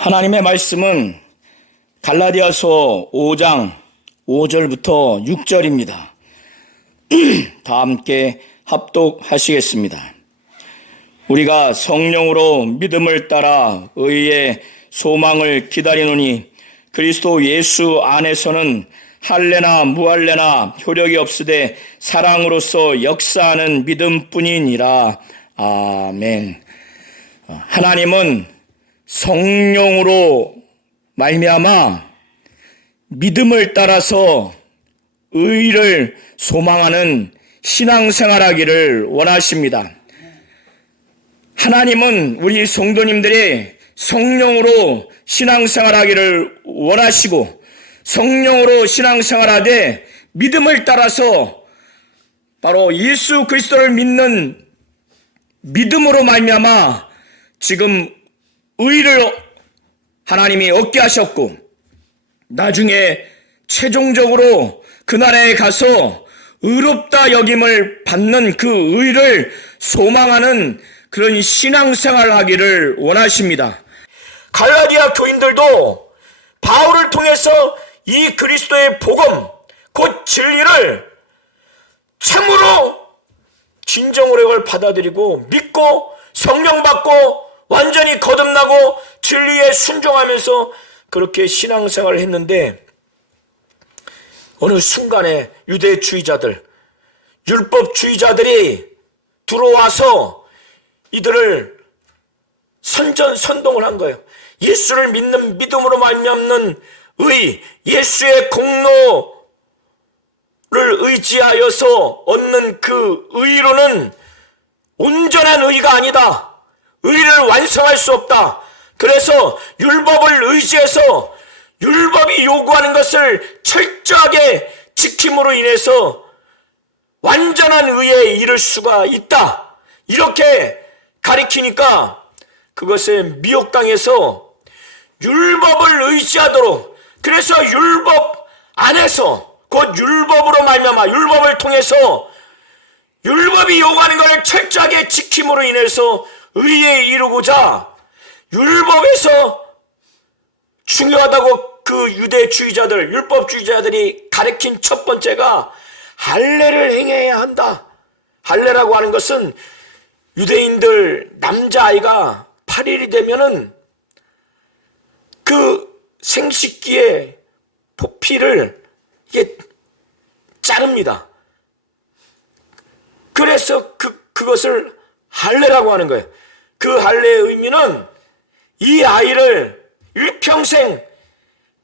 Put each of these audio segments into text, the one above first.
하나님의 말씀은 갈라디아서 5장 5절부터 6절입니다. 다 함께 합독하시겠습니다. 우리가 성령으로 믿음을 따라 의의 소망을 기다리노니 그리스도 예수 안에서는 할례나 무할례나 효력이 없으되 사랑으로서 역사하는 믿음뿐이니라. 아멘. 하나님은 성령으로 말미암아 믿음을 따라서 의를 소망하는 신앙생활하기를 원하십니다. 하나님은 우리 성도님들이 성령으로 신앙생활하기를 원하시고 성령으로 신앙생활하되 믿음을 따라서 바로 예수 그리스도를 믿는 믿음으로 말미암아 지금 의를 하나님이 얻게 하셨고 나중에 최종적으로 그날에 가서 의롭다 여김을 받는 그 의를 소망하는 그런 신앙생활을 하기를 원하십니다. 갈라디아 교인들도 바울을 통해서 이 그리스도의 복음 곧 진리를 참으로 진정으로 이걸 받아들이고 믿고 성령 받고 완전히 거듭나고 진리에 순종하면서 그렇게 신앙생활을 했는데 어느 순간에 유대주의자들, 율법주의자들이 들어와서 이들을 선전선동을 한 거예요. 예수를 믿는 믿음으로 말미암는 의, 예수의 공로를 의지하여서 얻는 그 의로는 온전한 의가 아니다. 의를 완성할 수 없다. 그래서 율법을 의지해서 율법이 요구하는 것을 철저하게 지킴으로 인해서 완전한 의에 이를 수가 있다. 이렇게 가리키니까 그것에 미혹당해서 율법을 의지하도록, 그래서 율법 안에서 곧 율법으로 말미암아 율법을 통해서 율법이 요구하는 것을 철저하게 지킴으로 인해서 의에 이루고자 율법에서 중요하다고 그 유대주의자들, 율법주의자들이 가르친 첫 번째가 할례를 행해야 한다. 할례라고 하는 것은 유대인들 남자아이가 8일이 되면은 그 생식기의 포피를 이게 자릅니다. 그래서 그것을 할례라고 하는 거예요. 그 할례의 의미는 이 아이를 일평생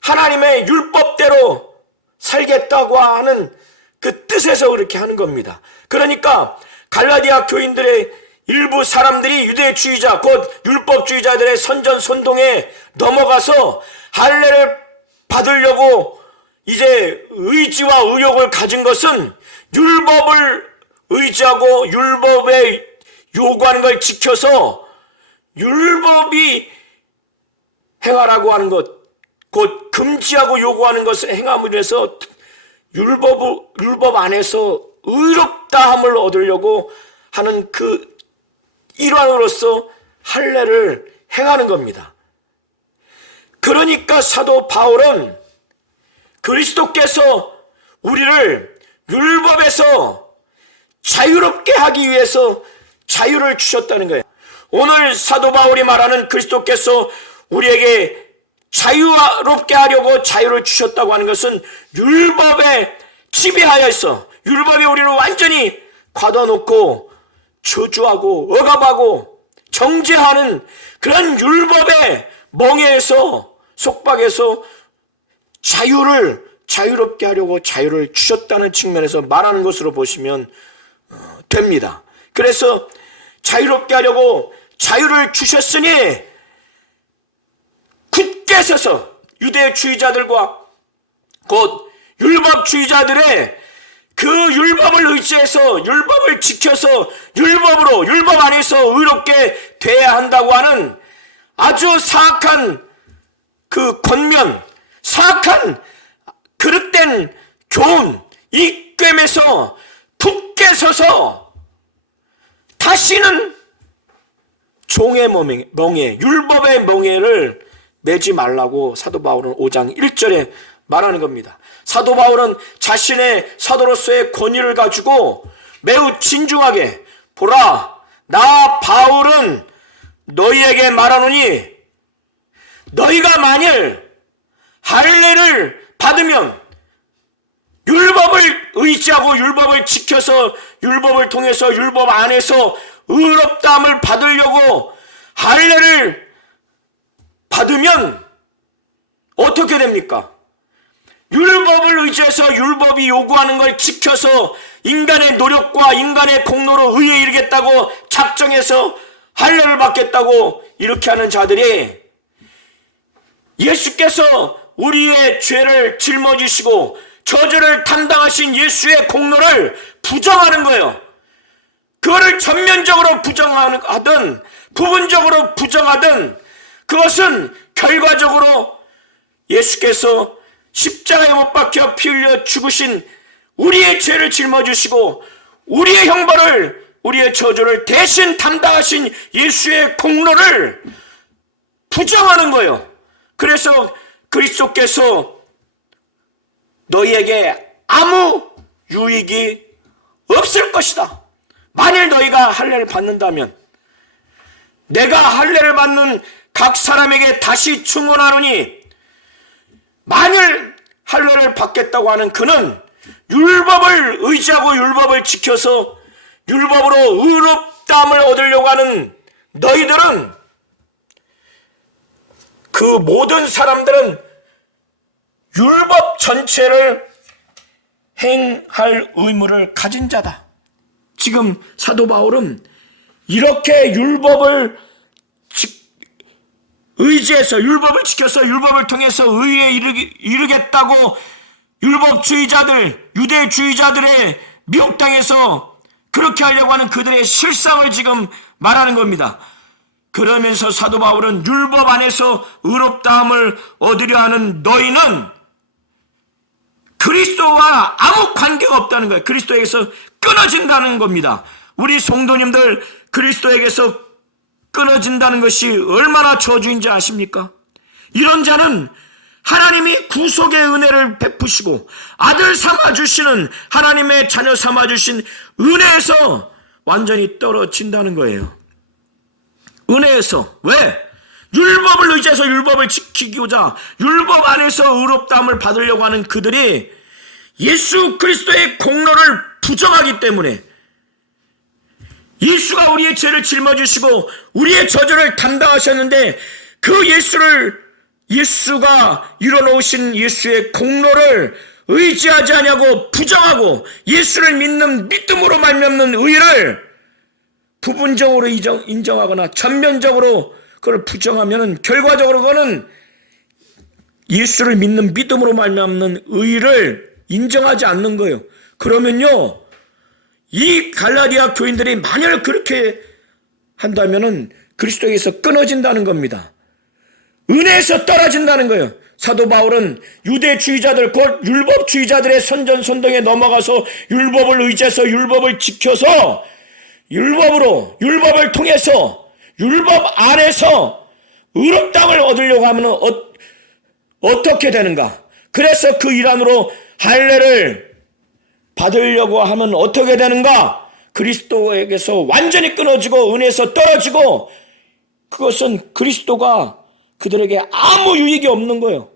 하나님의 율법대로 살겠다고 하는 그 뜻에서 그렇게 하는 겁니다. 그러니까 갈라디아 교인들의 일부 사람들이 유대주의자 곧 율법주의자들의 선전선동에 넘어가서 할례를 받으려고 이제 의지와 의욕을 가진 것은 율법을 의지하고 율법에 요구하는 걸 지켜서 율법이 행하라고 하는 것, 곧 금지하고 요구하는 것을 행함으로 해서 율법 안에서 의롭다함을 얻으려고 하는 그 일환으로서 할례를 행하는 겁니다. 그러니까 사도 바울은 그리스도께서 우리를 율법에서 자유롭게 하기 위해서 자유를 주셨다는 거예요. 오늘 사도 바울이 말하는 그리스도께서 우리에게 자유롭게 하려고 자유를 주셨다고 하는 것은 율법에 지배하여 있어 율법이 우리를 완전히 가둬놓고 저주하고 억압하고 정죄하는 그런 율법의 멍에에서 속박해서 자유롭게 하려고 자유를 주셨다는 측면에서 말하는 것으로 보시면 됩니다. 그래서 자유롭게 하려고 자유를 주셨으니 굳게 서서 유대주의자들과 곧 율법주의자들의 그 율법을 의지해서 율법을 지켜서 율법으로 율법 안에서 의롭게 돼야 한다고 하는 아주 사악한 그 권면, 사악한 그릇된 교훈, 이 꿰매서 굳게 서서 다시는 종의 멍에, 율법의 멍에를 매지 말라고 사도 바울은 5장 1절에 말하는 겁니다. 사도 바울은 자신의 사도로서의 권위를 가지고 매우 진중하게, 보라, 나 바울은 너희에게 말하노니 너희가 만일 할례를 받으면 율법을 의지하고 율법을 지켜서 율법을 통해서 율법 안에서 의롭다함을 받으려고 할례를 받으면 어떻게 됩니까? 율법을 의지해서 율법이 요구하는 걸 지켜서 인간의 노력과 인간의 공로로 의에 이르겠다고 작정해서 할례를 받겠다고 이렇게 하는 자들이 예수께서 우리의 죄를 짊어지시고 저주를 담당하신 예수의 공로를 부정하는 거예요. 그거를 전면적으로 부정하든 부분적으로 부정하든 그것은 결과적으로 예수께서 십자가에 못 박혀 피 흘려 죽으신 우리의 죄를 짊어지시고 우리의 형벌을, 우리의 저주를 대신 담당하신 예수의 공로를 부정하는 거예요. 그래서 그리스도께서 너희에게 아무 유익이 없을 것이다. 만일 너희가 할례를 받는다면, 내가 할례를 받는 각 사람에게 다시 충원하노니 만일 할례를 받겠다고 하는 그는 율법을 의지하고 율법을 지켜서 율법으로 의롭다함을 얻으려고 하는 너희들은, 그 모든 사람들은 율법 전체를 행할 의무를 가진 자다. 지금 사도 바울은 이렇게 율법을 의지해서 율법을 지켜서 율법을 통해서 의에 이르겠다고 율법주의자들, 유대주의자들의 미혹당해서 그렇게 하려고 하는 그들의 실상을 지금 말하는 겁니다. 그러면서 사도 바울은 율법 안에서 의롭다함을 얻으려 하는 너희는 그리스도와 아무 관계가 없다는 거예요. 그리스도에게서 끊어진다는 겁니다. 우리 성도님들, 그리스도에게서 끊어진다는 것이 얼마나 저주인지 아십니까? 이런 자는 하나님이 구속의 은혜를 베푸시고 아들 삼아주시는, 하나님의 자녀 삼아주신 은혜에서 완전히 떨어진다는 거예요. 은혜에서. 왜? 율법을 의지해서 율법을 지키고자 율법 안에서 의롭다함을 받으려고 하는 그들이 예수 그리스도의 공로를 부정하기 때문에, 예수가 우리의 죄를 짊어지시고 우리의 저주를 담당하셨는데 그 예수가 이뤄놓으신 예수의 공로를 의지하지 않냐고 부정하고 예수를 믿는 믿음으로 말미암는 의를 부분적으로 인정하거나 전면적으로 그걸 부정하면 결과적으로 그거는 예수를 믿는 믿음으로 말미암는 의를 인정하지 않는 거예요. 그러면요, 이 갈라디아 교인들이 만약 그렇게 한다면은 그리스도에게서 끊어진다는 겁니다. 은혜에서 떨어진다는 거예요. 사도 바울은 유대주의자들, 곧 율법주의자들의 선전선동에 넘어가서 율법을 의지해서 율법을 지켜서 율법을 통해서 율법 안에서 의롭다함을 얻으려고 하면 어떻게 되는가? 그래서 그 일환으로 할례를 받으려고 하면 어떻게 되는가? 그리스도에게서 완전히 끊어지고 은혜에서 떨어지고, 그것은 그리스도가 그들에게 아무 유익이 없는 거예요.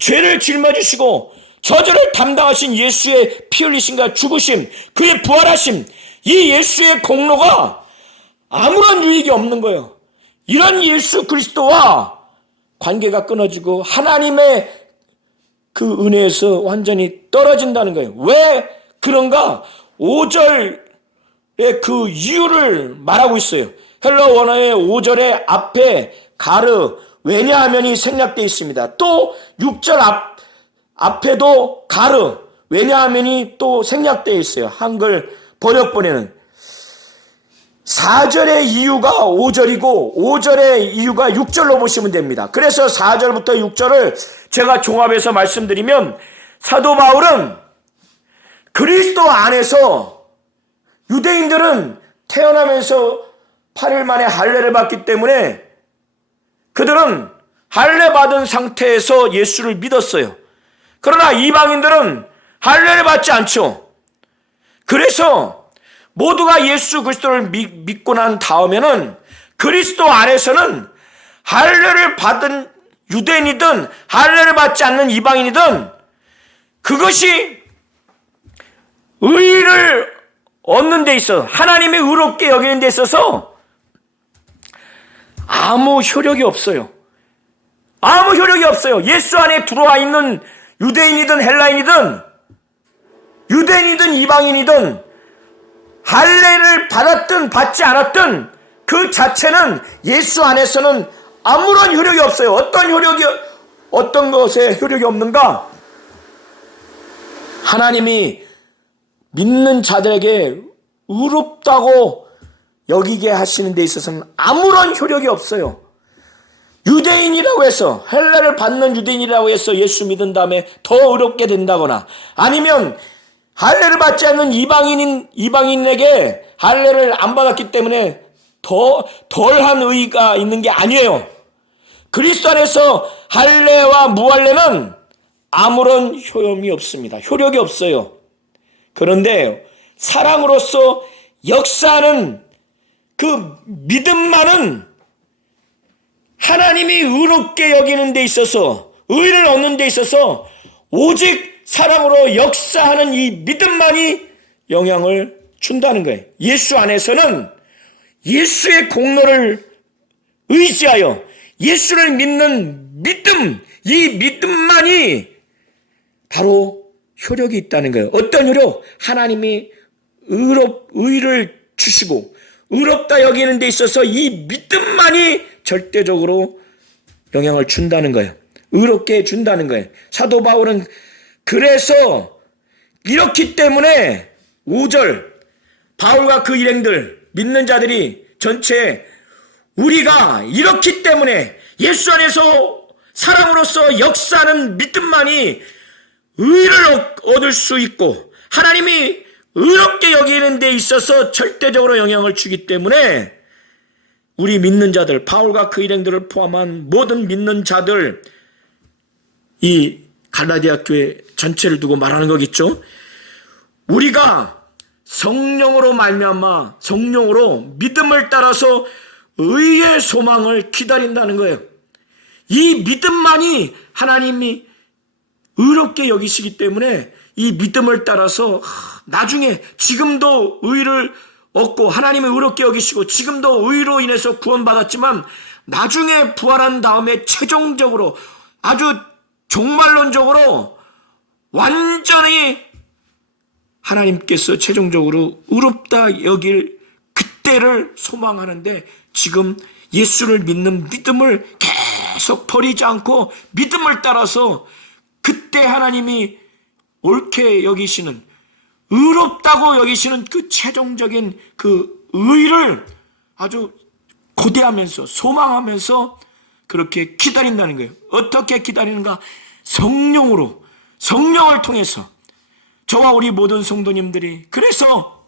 죄를 짊어지시고 저주를 담당하신 예수의 피 흘리심과 죽으심, 그의 부활하심, 이 예수의 공로가 아무런 유익이 없는 거예요. 이런 예수 그리스도와 관계가 끊어지고 하나님의 그 은혜에서 완전히 떨어진다는 거예요. 왜 그런가? 5절의 그 이유를 말하고 있어요. 헬라 원어의 5절의 앞에 가르, 왜냐하면이 생략되어 있습니다. 또 6절 앞에도 가르, 왜냐하면이 또 생략되어 있어요. 한글 번역본에는. 4절의 이유가 5절이고 5절의 이유가 6절로 보시면 됩니다. 그래서 4절부터 6절을 제가 종합해서 말씀드리면, 사도 바울은 그리스도 안에서, 유대인들은 태어나면서 8일 만에 할례를 받기 때문에 그들은 할례 받은 상태에서 예수를 믿었어요. 그러나 이방인들은 할례를 받지 않죠. 그래서 모두가 예수 그리스도를 믿고 난 다음에는 그리스도 안에서는 할례를 받은 유대인이든 할례를 받지 않는 이방인이든 그것이 의를 얻는 데 있어 하나님이 의롭게 여기는 데 있어서 아무 효력이 없어요. 아무 효력이 없어요. 예수 안에 들어와 있는 유대인이든 헬라인이든 유대인이든 이방인이든 할례를 받았든 받지 않았든 그 자체는 예수 안에서는 아무런 효력이 없어요. 어떤 것에 효력이 없는가? 하나님이 믿는 자들에게 의롭다고 여기게 하시는 데 있어서는 아무런 효력이 없어요. 유대인이라고 해서 할례를 받는 유대인이라고 해서 예수 믿은 다음에 더 의롭게 된다거나 아니면 할례를 받지 않는 이방인에게 할례를 안 받았기 때문에 더 덜한 의가 있는 게 아니에요. 그리스도 안에서 할례와 무할례는 아무런 효용이 없습니다. 효력이 없어요. 그런데 사랑으로서 역사하는 그 믿음만은 하나님이 의롭게 여기는 데 있어서 의를 얻는 데 있어서 오직 사랑으로 역사하는 이 믿음만이 영향을 준다는 거예요. 예수 안에서는 예수의 공로를 의지하여 예수를 믿는 믿음, 이 믿음만이 바로 효력이 있다는 거예요. 어떤 효력? 하나님이 의를 주시고 의롭다 여기는 데 있어서 이 믿음만이 절대적으로 영향을 준다는 거예요. 의롭게 준다는 거예요. 사도 바울은 그래서 이렇기 때문에 5절 바울과 그 일행들 믿는 자들이 전체 우리가 이렇기 때문에 예수 안에서 사랑으로서 역사하는 믿음만이 의를 얻을 수 있고 하나님이 의롭게 여기는 데 있어서 절대적으로 영향을 주기 때문에 우리 믿는 자들, 바울과 그 일행들을 포함한 모든 믿는 자들, 이 갈라디아 교회 전체를 두고 말하는 거겠죠. 우리가 성령으로 말미암아 성령으로 믿음을 따라서 의의 소망을 기다린다는 거예요. 이 믿음만이 하나님이 의롭게 여기시기 때문에 이 믿음을 따라서 나중에 지금도 의를 얻고 하나님을 의롭게 여기시고 지금도 의로 인해서 구원받았지만 나중에 부활한 다음에 최종적으로 아주 종말론적으로 완전히 하나님께서 최종적으로 의롭다 여길 그때를 소망하는데 지금 예수를 믿는 믿음을 계속 버리지 않고 믿음을 따라서 그때 하나님이 옳게 여기시는 의롭다고 여기시는 그 최종적인 그 의를 아주 고대하면서 소망하면서 그렇게 기다린다는 거예요. 어떻게 기다리는가? 성령으로, 성령을 통해서 저와 우리 모든 성도님들이 그래서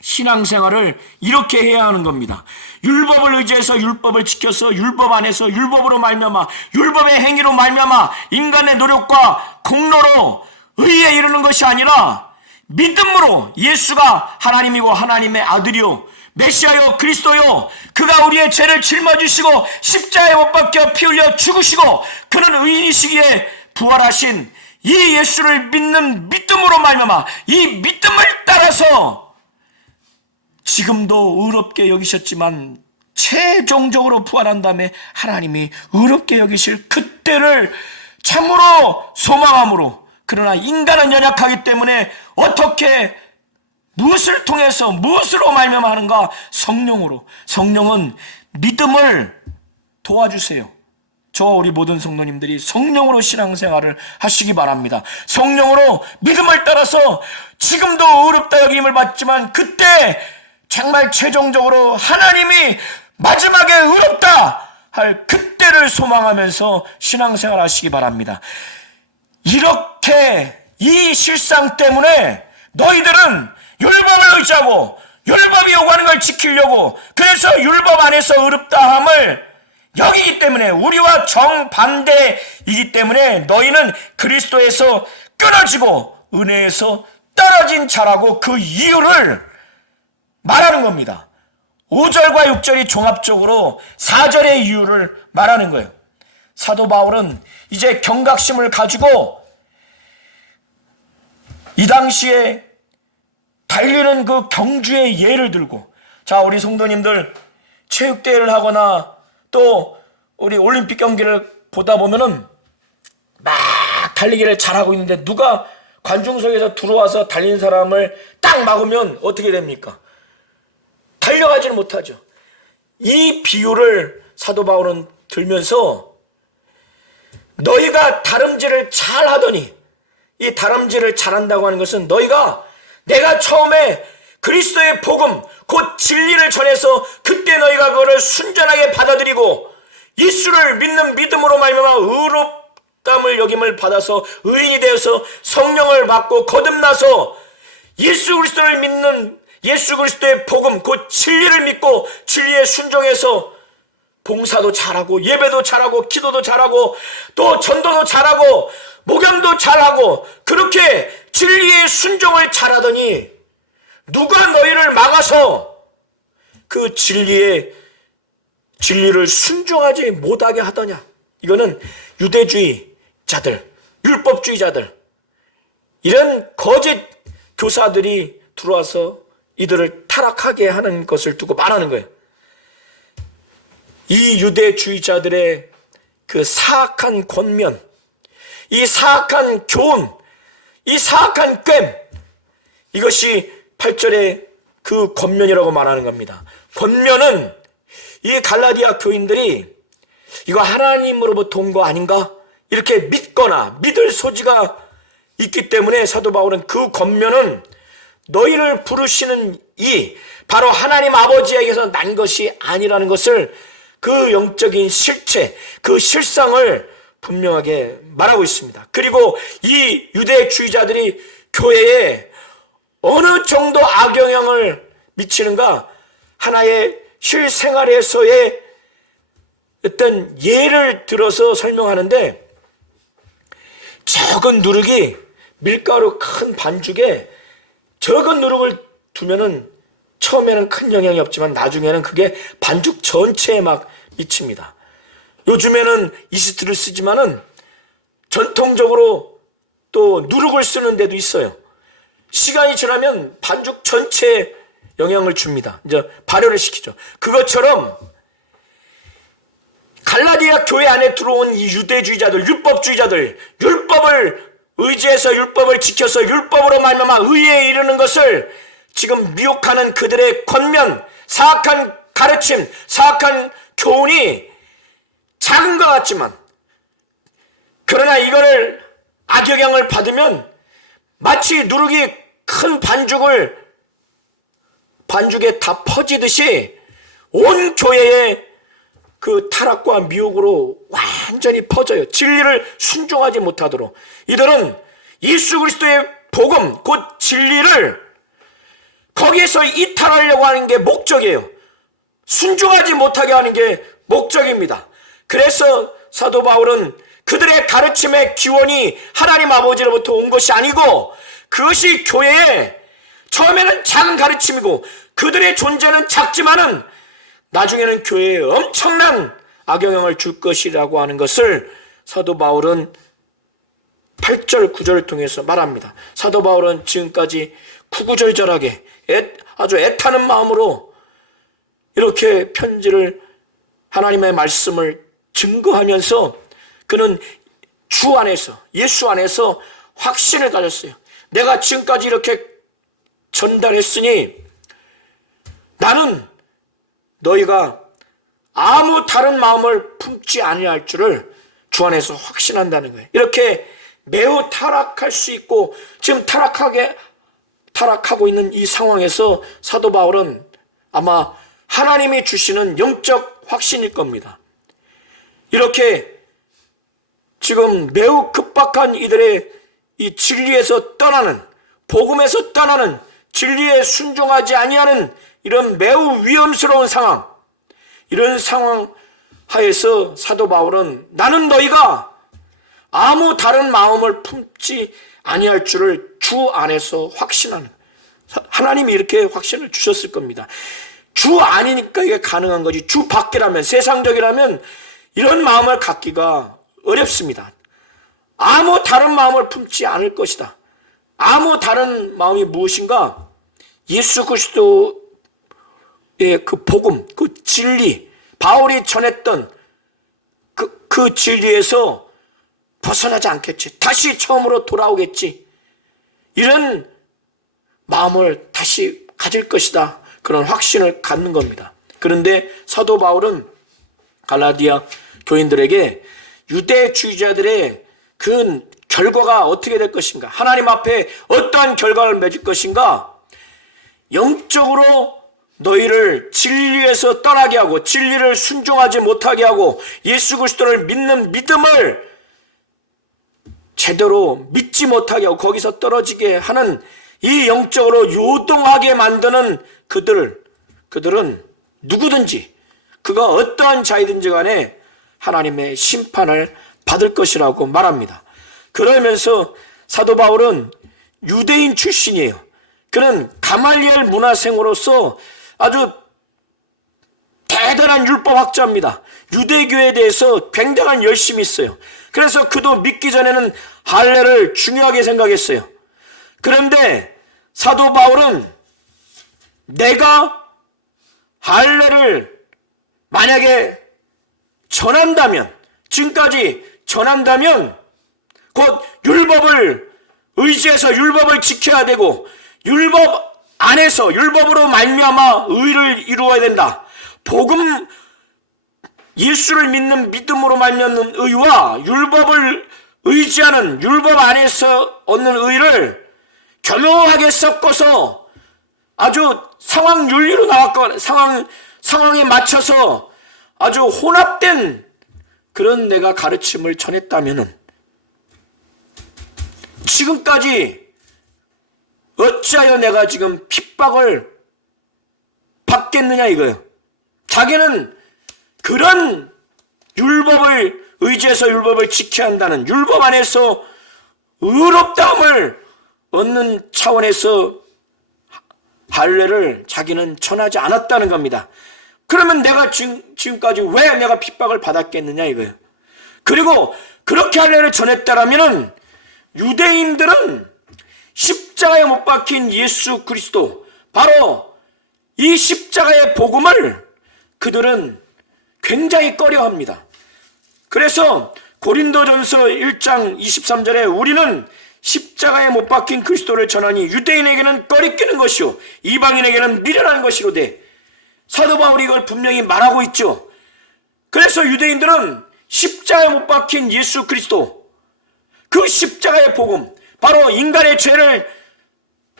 신앙생활을 이렇게 해야 하는 겁니다. 율법을 의지해서 율법을 지켜서 율법 안에서 율법으로 말미암아 율법의 행위로 말미암아 인간의 노력과 공로로 의에 이르는 것이 아니라 믿음으로 예수가 하나님이고 하나님의 아들이요 메시아요 그리스도요 그가 우리의 죄를 짊어지시고 십자가에 못 박혀 피 흘려 죽으시고 그는 의인이시기에 부활하신 이 예수를 믿는 믿음으로 말미암아 이 믿음을 따라서 지금도 의롭게 여기셨지만 최종적으로 부활한 다음에 하나님이 의롭게 여기실 그때를 참으로 소망함으로 그러나 인간은 연약하기 때문에 어떻게 무엇을 통해서 무엇으로 말미암아 하는가? 성령으로. 성령은 믿음을 도와주세요. 저와 우리 모든 성도님들이 성령으로 신앙생활을 하시기 바랍니다. 성령으로 믿음을 따라서 지금도 의롭다 여김을 받지만 그때 정말 최종적으로 하나님이 마지막에 의롭다 할 그때를 소망하면서 신앙생활 하시기 바랍니다. 이렇게 이 실상 때문에 너희들은 율법을 의지하고 율법이 요구하는 걸 지키려고 그래서 율법 안에서 의롭다함을 여기기 때문에, 우리와 정반대이기 때문에 너희는 그리스도에서 끊어지고 은혜에서 떨어진 자라고 그 이유를 말하는 겁니다. 5절과 6절이 종합적으로 4절의 이유를 말하는 거예요. 사도 바울은 이제 경각심을 가지고 이 당시에 달리는 그 경주의 예를 들고, 자, 우리 성도님들 체육대회를 하거나 또 우리 올림픽 경기를 보다 보면은 막 달리기를 잘하고 있는데 누가 관중석에서 들어와서 달리는 사람을 딱 막으면 어떻게 됩니까? 달려가지는 못하죠. 이 비유를 사도 바울은 들면서 너희가 다름질을 잘하더니, 이 다름질을 잘한다고 하는 것은 너희가 내가 처음에 그리스도의 복음 곧 진리를 전해서 그때 너희가 그거를 순전하게 받아들이고 예수를 믿는 믿음으로 말미암아 의롭다함을 여김을 받아서 의인이 되어서 성령을 받고 거듭나서 예수 그리스도를 믿는, 예수 그리스도의 복음 곧 진리를 믿고 진리에 순종해서 봉사도 잘하고 예배도 잘하고 기도도 잘하고 또 전도도 잘하고 목양도 잘하고 그렇게 진리의 순종을 잘하더니 누가 너희를 막아서 그 진리를 순종하지 못하게 하더냐. 이거는 유대주의자들, 율법주의자들, 이런 거짓 교사들이 들어와서 이들을 타락하게 하는 것을 두고 말하는 거예요. 이 유대주의자들의 그 사악한 권면, 이 사악한 교훈, 이 사악한 괸, 이것이 8절의 그 권면이라고 말하는 겁니다. 권면은 이 갈라디아 교인들이 이거 하나님으로부터 온 거 아닌가? 이렇게 믿거나 믿을 소지가 있기 때문에 사도 바울은 그 권면은 너희를 부르시는 이 바로 하나님 아버지에게서 난 것이 아니라는 것을, 그 영적인 실체, 그 실상을 분명하게 말하고 있습니다. 그리고 이 유대주의자들이 교회에 어느 정도 악영향을 미치는가, 하나의 실생활에서의 어떤 예를 들어서 설명하는데, 적은 누룩이 밀가루 큰 반죽에 적은 누룩을 두면은 처음에는 큰 영향이 없지만 나중에는 그게 반죽 전체에 막 미칩니다. 요즘에는 이스트를 쓰지만은 전통적으로 또 누룩을 쓰는 데도 있어요. 시간이 지나면 반죽 전체에 영향을 줍니다. 이제 발효를 시키죠. 그것처럼 갈라디아 교회 안에 들어온 이 유대주의자들, 율법주의자들, 율법을 의지해서 율법을 지켜서 율법으로 말미암아 의에 이르는 것을 지금 미혹하는 그들의 권면, 사악한 가르침, 사악한 교훈이 작은 것 같지만, 그러나 이거를 악영향을 받으면 마치 누룩이 큰 반죽에 다 퍼지듯이 온 교회에 그 타락과 미혹으로 완전히 퍼져요. 진리를 순종하지 못하도록. 이들은 예수 그리스도의 복음 곧 진리를 거기에서 이탈하려고 하는 게 목적이에요. 순종하지 못하게 하는 게 목적입니다. 그래서 사도 바울은 그들의 가르침의 기원이 하나님 아버지로부터 온 것이 아니고 그것이 교회에 처음에는 작은 가르침이고 그들의 존재는 작지만은 나중에는 교회에 엄청난 악영향을 줄 것이라고 하는 것을 사도 바울은 8절 9절을 통해서 말합니다. 사도 바울은 지금까지 구구절절하게 아주 애타는 마음으로 이렇게 편지를, 하나님의 말씀을 증거하면서 그는 주 안에서, 예수 안에서 확신을 가졌어요. 내가 지금까지 이렇게 전달했으니 나는 너희가 아무 다른 마음을 품지 아니할 줄을 주 안에서 확신한다는 거예요. 이렇게 매우 타락할 수 있고 지금 타락하고 있는 이 상황에서 사도 바울은 아마 하나님이 주시는 영적 확신일 겁니다. 이렇게 지금 매우 급박한 이들의 이 진리에서 떠나는, 복음에서 떠나는, 진리에 순종하지 아니하는 이런 매우 위험스러운 상황, 이런 상황 하에서 사도 바울은 나는 너희가 아무 다른 마음을 품지 아니할 줄을 주 안에서 확신하는, 하나님이 이렇게 확신을 주셨을 겁니다. 주 안이니까 이게 가능한 거지, 주 밖이라면, 세상적이라면 이런 마음을 갖기가 어렵습니다. 아무 다른 마음을 품지 않을 것이다. 아무 다른 마음이 무엇인가? 예수 그리스도의 그 복음, 그 진리, 바울이 전했던 그 진리에서 벗어나지 않겠지. 다시 처음으로 돌아오겠지. 이런 마음을 다시 가질 것이다. 그런 확신을 갖는 겁니다. 그런데 사도 바울은 갈라디아 교인들에게 유대주의자들의 그 결과가 어떻게 될 것인가, 하나님 앞에 어떠한 결과를 맺을 것인가, 영적으로 너희를 진리에서 떠나게 하고 진리를 순종하지 못하게 하고 예수 그리스도를 믿는 믿음을 제대로 믿지 못하게 하고 거기서 떨어지게 하는, 이 영적으로 요동하게 만드는 그들은 누구든지, 그가 어떠한 자이든지 간에 하나님의 심판을 받을 것이라고 말합니다. 그러면서 사도 바울은 유대인 출신이에요. 그는 가말리엘 문화생으로서 아주 대단한 율법학자입니다. 유대교에 대해서 굉장한 열심이 있어요. 그래서 그도 믿기 전에는 할례를 중요하게 생각했어요. 그런데 사도 바울은 내가 할례를 만약에 전한다면, 지금까지 전한다면 곧 율법을 의지해서 율법을 지켜야 되고 율법 안에서 율법으로 말미암아 의를 이루어야 된다. 복음, 예수를 믿는 믿음으로 말미암는 의와 율법을 의지하는 율법 안에서 얻는 의를 교묘하게 섞어서 아주 상황 윤리로 나왔고 상황에 맞춰서 아주 혼합된 그런 내가 가르침을 전했다면은 지금까지 어찌하여 내가 지금 핍박을 받겠느냐 이거예요. 자기는 그런 율법을 의지해서 율법을 지켜야 한다는, 율법 안에서 의롭다함을 얻는 차원에서 할례를 자기는 전하지 않았다는 겁니다. 그러면 내가 지금까지 왜 내가 핍박을 받았겠느냐 이거예요. 그리고 그렇게 할례를 전했다라면은 유대인들은 십자가에 못 박힌 예수 그리스도, 바로 이 십자가의 복음을 그들은 굉장히 꺼려합니다. 그래서 고린도전서 1장 23절에 우리는 십자가에 못 박힌 그리스도를 전하니 유대인에게는 꺼리끼는 것이요 이방인에게는 미련한 것이로되, 사도 바울이 이걸 분명히 말하고 있죠. 그래서 유대인들은 십자가에 못 박힌 예수 그리스도, 그 십자가의 복음, 바로 인간의 죄를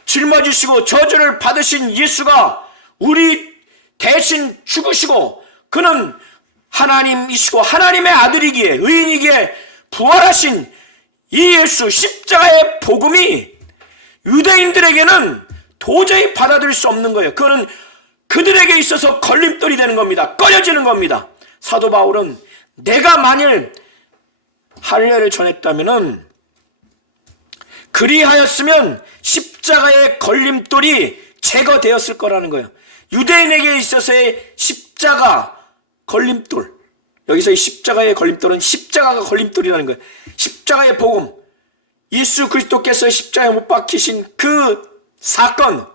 짊어지시고 저주를 받으신 예수가 우리 대신 죽으시고 그는 하나님이시고 하나님의 아들이기에 의인이기에 부활하신 이 예수 십자가의 복음이 유대인들에게는 도저히 받아들일 수 없는 거예요. 그거는 그들에게 있어서 걸림돌이 되는 겁니다. 꺼려지는 겁니다. 사도 바울은 내가 만일 할례를 전했다면은, 그리하였으면 십자가의 걸림돌이 제거되었을 거라는 거예요. 유대인에게 있어서의 십자가 걸림돌, 여기서 이 십자가의 걸림돌은 십자가가 걸림돌이라는 거예요. 십자가의 복음, 예수 그리스도께서 십자가에 못 박히신 그 사건,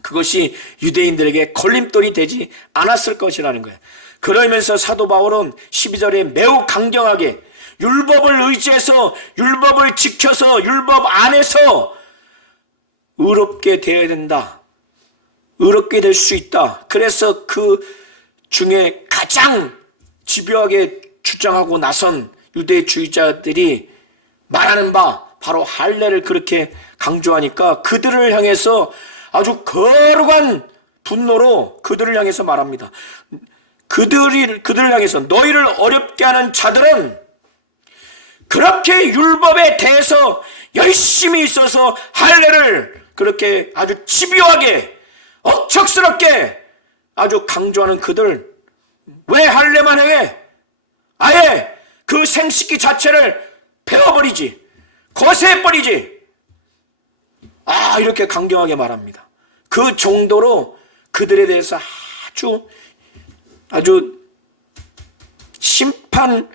그것이 유대인들에게 걸림돌이 되지 않았을 것이라는 거예요. 그러면서 사도 바울은 12절에 매우 강경하게 율법을 의지해서 율법을 지켜서 율법 안에서 의롭게 되어야 된다, 의롭게 될 수 있다. 그래서 그 중에 가장 집요하게 주장하고 나선 유대주의자들이 말하는 바 바로 할례를 그렇게 강조하니까 그들을 향해서 아주 거룩한 분노로 그들을 향해서 말합니다. 그들을 향해서 너희를 어렵게 하는 자들은 그렇게 율법에 대해서 열심히 있어서 할례를 그렇게 아주 집요하게 억척스럽게 아주 강조하는 그들, 왜 할례만 해? 아예 그 생식기 자체를 베어버리지, 거세해버리지. 이렇게 강경하게 말합니다. 그 정도로 그들에 대해서 아주 심판받아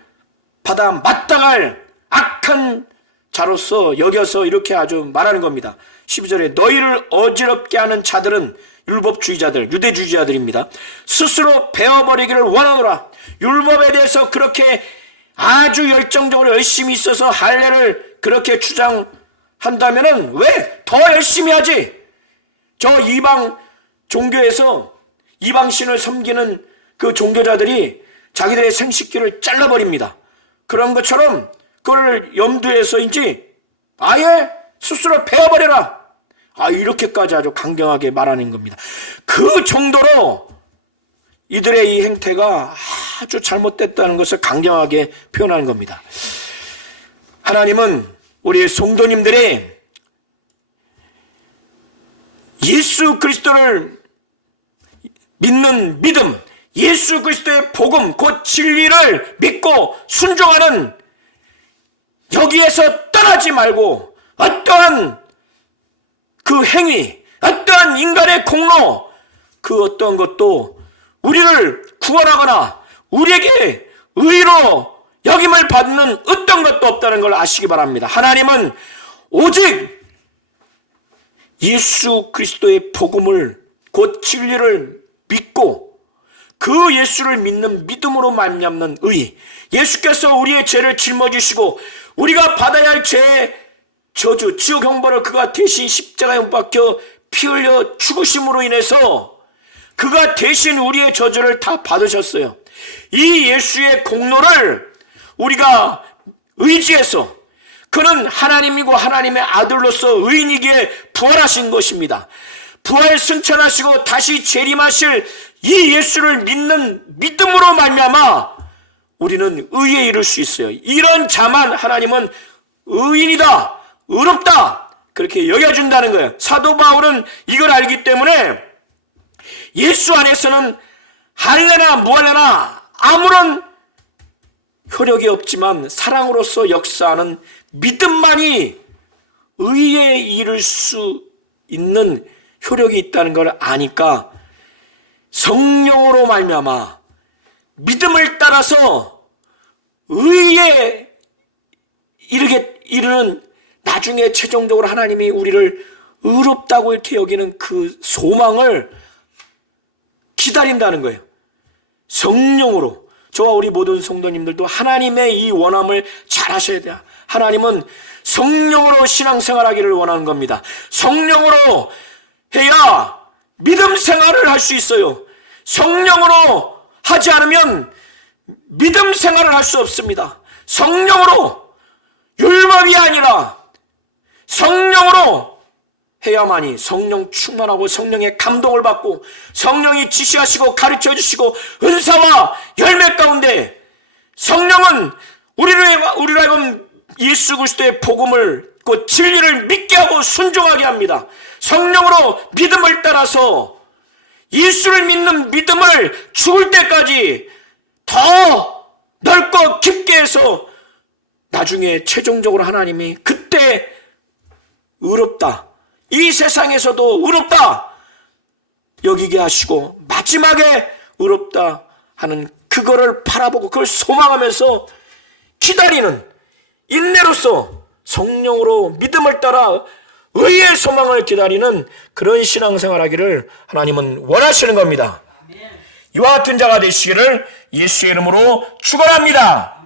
마땅할 악한 자로서 여겨서 이렇게 아주 말하는 겁니다. 12절에 너희를 어지럽게 하는 자들은 율법주의자들, 유대주의자들입니다. 스스로 베어버리기를 원하노라. 율법에 대해서 그렇게 아주 열정적으로 열심히 있어서 할례를 그렇게 주장한다면은 왜 더 열심히 하지? 저 이방 종교에서 이방신을 섬기는 그 종교자들이 자기들의 생식기를 잘라버립니다. 그런 것처럼 그걸 염두에서인지 아예 스스로 베어버려라. 이렇게까지 아주 강경하게 말하는 겁니다. 그 정도로 이들의 이 행태가 아주 잘못됐다는 것을 강경하게 표현하는 겁니다. 하나님은 우리 성도님들이 예수 그리스도를 믿는 믿음, 예수 그리스도의 복음, 곧 진리를 믿고 순종하는 여기에서 떠나지 말고 어떠한 그 행위, 어떠한 인간의 공로, 그 어떤 것도 우리를 구원하거나 우리에게 의로 여김을 받는 어떤 것도 없다는 걸 아시기 바랍니다. 하나님은 오직 예수 그리스도의 복음을 곧 진리를 믿고 그 예수를 믿는 믿음으로 말미암는 의, 예수께서 우리의 죄를 짊어지시고 우리가 받아야 할 죄의 저주, 지옥 형벌을 그가 대신 십자가에 못 박혀 피 흘려 죽으심으로 인해서 그가 대신 우리의 저주를 다 받으셨어요. 이 예수의 공로를 우리가 의지해서 그는 하나님이고 하나님의 아들로서 의인이기에 부활하신 것입니다. 부활 승천하시고 다시 재림하실 이 예수를 믿는 믿음으로 말미암아 우리는 의에 이를 수 있어요. 이런 자만 하나님은 의인이다, 의롭다 그렇게 여겨준다는 거예요. 사도 바울은 이걸 알기 때문에 예수 안에서는 할례나 무할례나 아무런 효력이 없지만 사랑으로서 역사하는 믿음만이 의에 이를 수 있는 효력이 있다는 걸 아니까 성령으로 말미암아 믿음을 따라서 의에 이르는 나중에 최종적으로 하나님이 우리를 의롭다고 이렇게 여기는 그 소망을 기다린다는 거예요. 성령으로. 저와 우리 모든 성도님들도 하나님의 이 원함을 잘 하셔야 돼요. 하나님은 성령으로 신앙생활하기를 원하는 겁니다. 성령으로 해야 믿음 생활을 할 수 있어요. 성령으로 하지 않으면 믿음 생활을 할 수 없습니다. 성령으로, 율법이 아니라 성령으로 해야만이 성령 충만하고 성령의 감동을 받고 성령이 지시하시고 가르쳐 주시고 은사와 열매 가운데 성령은 우리로 하여금 예수 그리스도의 복음을 그 진리를 믿게 하고 순종하게 합니다. 성령으로 믿음을 따라서 예수를 믿는 믿음을 죽을 때까지 더 넓고 깊게 해서 나중에 최종적으로 하나님이 그때 의롭다, 이 세상에서도 의롭다 여기게 하시고 마지막에 의롭다 하는 그거를 바라보고 그걸 소망하면서 기다리는 인내로서 성령으로 믿음을 따라 의의 소망을 기다리는 그런 신앙생활하기를 하나님은 원하시는 겁니다. 이와 같은 자가 되시기를 예수의 이름으로 축원합니다.